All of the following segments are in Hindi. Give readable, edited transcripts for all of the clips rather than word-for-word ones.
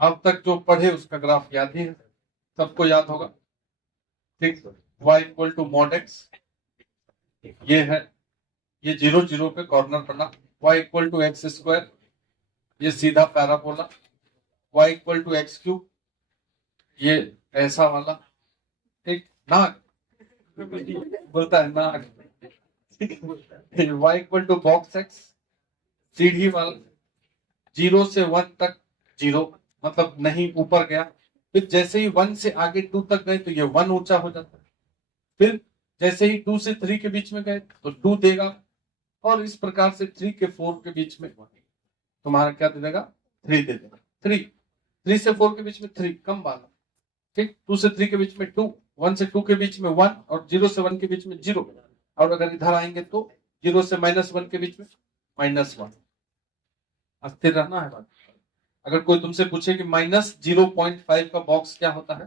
अब तक जो पढ़े उसका ग्राफ याद ही है, सबको याद होगा। ठीक, y equal to mod x, ये है, ये 0 0 पे कॉर्नर बना। y equal to x square, ये सीधा parabola. y equal to x cube, ये ऐसा वाला। ठीक, नाक बोलता है नाक। y equal to box x, सीढ़ी वाला, 0 से 1 तक 0, मतलब नहीं ऊपर गया। फिर जैसे ही 1 से आगे 2 तक गए तो ये 1 ऊंचा हो जाता है। फिर जैसे ही 2 से 3 के बीच में गए तो 2 देगा, और इस प्रकार से 3 के 4 के बीच में तुम्हारा क्या दे देगा, 3 दे देगा। 3 से 4 के बीच में 3 कम वाला। ठीक, 2 से 3 के बीच में 2, 1 से 2 के बीच में 1, और 0 से 1 के बीच में 0। और अगर इधर आएंगे तो 0 से -1 के बीच में -1। अस्थिर रहना है बात। अगर कोई तुमसे पूछे कि -0.5 का बॉक्स क्या होता है,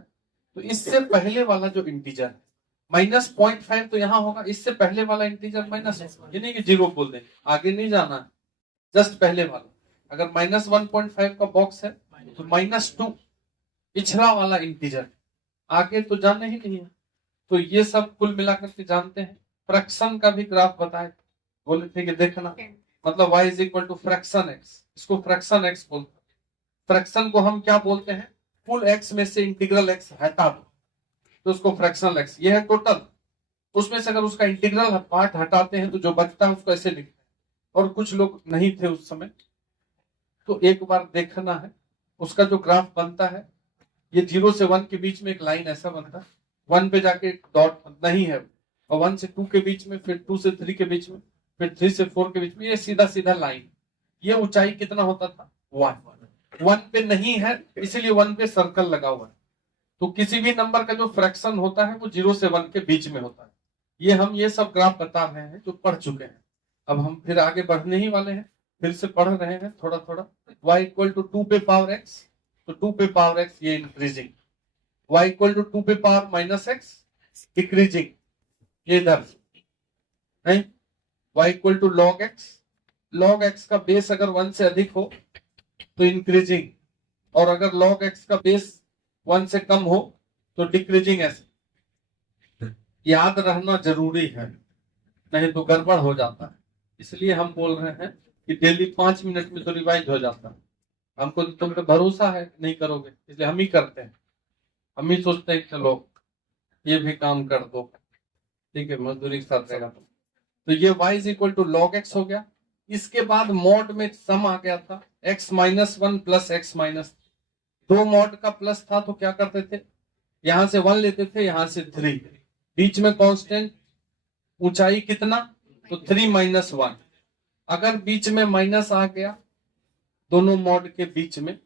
तो इससे पहले वाला जो इंटीजर है, -0.5 तो यहाँ होगा, इससे पहले वाला इंटीजर माइनस है, ये नहीं कि 0 बोल दें, आगे नहीं जाना है, जस्ट पहले वाला। अगर -1.5 का बॉक्स है तो -2 पिछला वाला इंटीजर, आगे तो जाना ही नहीं है। तो ये सब कुल मिलाकर के जानते हैं। फ्रैक्शन का भी ग्राफ बताए, बोले थे कि देखना, मतलब y is equal to fraction x, इसको फ्रैक्शन x बोलते हैं। फ्रैक्शन को हम क्या बोलते हैं, फुल x में से इंटीग्रल x हटा दो तो उसको फ्रैक्शनल x, ये है टोटल। उसमें से अगर उसका इंटीग्रल पार्ट हटाते हैं तो जो बचता है उसको ऐसे लिखते हैं। और कुछ लोग नहीं थे उस समय, तो एक बार देखना है उसका जो ग्राफ बनता है, ये 0 से 1 के बीच में एक लाइन ऐसा बनता है, 1 पे जाके डॉट नहीं है, और 1 से 2 के बीच में, फिर 2 से 3 के बीच में, फिर 3 से 4 के बीच में, ये सीधा सीधा लाइन। ये ऊंचाई कितना होता था, 1 पे नहीं है, इसीलिए 1 पे सर्कल लगा हुआ है। तो किसी भी नंबर का जो फ्रैक्शन होता है वो 0 से 1 के बीच में होता है। ये हम ये सब ग्राफ बता रहे हैं जो पढ़ चुके हैं। अब हम फिर आगे बढ़ने ही वाले हैं, फिर से पढ़ रहे हैं थोड़ा थोड़ा। y इक्वल टू 2 पे पावर x, तो 2 पे पावर x ये इंक्रीजिंग, y इक्वल टू 2 पे पावर -x डिक्रीजिंग, ये इधर नहीं, y equal to log x का बेस अगर 1 से अधिक हो तो इंक्रीजिंग, और अगर log x का बेस 1 से कम हो तो डिक्रीजिंग। ऐसे याद रहना जरूरी है, नहीं तो गड़बड़ हो जाता है। इसलिए हम बोल रहे हैं कि डेली 5 मिनट में तो रिवाइज हो जाता है। हमको तो तुम पे भरोसा है नहीं करोगे, इसलिए हम ही करते हैं। हम ही सोचते हैं चलो ये भी काम कर दो, ठीक है, मजदूरी के साथ रहेगा। तो ये y is equal to log x हो गया। इसके बाद मॉड में सम आ गया था, x-1 प्लस x-, 2 मॉड का प्लस था तो क्या करते थे, यहां से 1 लेते थे, यहां से 3, बीच में कांस्टेंट, ऊंचाई कितना, तो 3-1। अगर बीच में माइनस आ गया दोनों मॉड के बीच में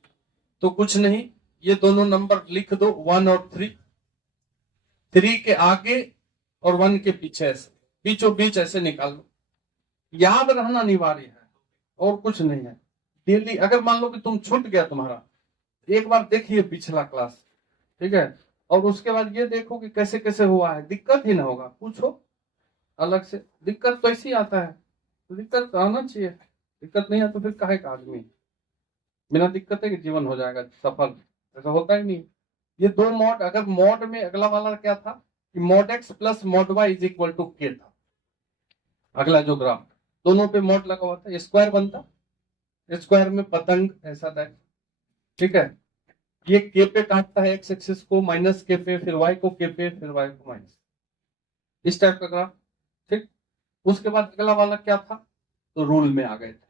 तो कुछ नहीं, ये दोनों नंबर लिख दो, 1 और 3, 3 के आगे और 1 के पीछे, ऐसे बीचों बीच ऐसे निकाल लो। याद रहना अनिवार्य है और कुछ नहीं है। डेली अगर मान लो कि तुम छूट गया तुम्हारा, एक बार देखिए पिछला क्लास, ठीक है, और उसके बाद ये देखो कि कैसे कैसे हुआ है, दिक्कत ही ना होगा, पूछो अलग से। दिक्कत तो ऐसे ही आता है, तो दिक्कत आना चाहिए, दिक्कत नहीं है तो फिर काहे का आदमी, बिना दिक्कत है कि जीवन हो जाएगा सफल, ऐसा होता ही नहीं। ये 2 मॉड, अगर मॉड में अगला वाला क्या था कि mod x plus mod y is equal to k था। अगला जो ग्राफ दोनों पे मॉड लगा हुआ था, स्क्वायर बनता, स्क्वायर में पतंग ऐसा टाइप, ठीक है। ये k पे काटता है x एक्सिस को, माइनस k पे, फिर y को k पे, फिर y को माइनस, इस टाइप का ग्राफ। ठीक, उसके बाद अगला वाला क्या था, तो रूल में आ गए थे।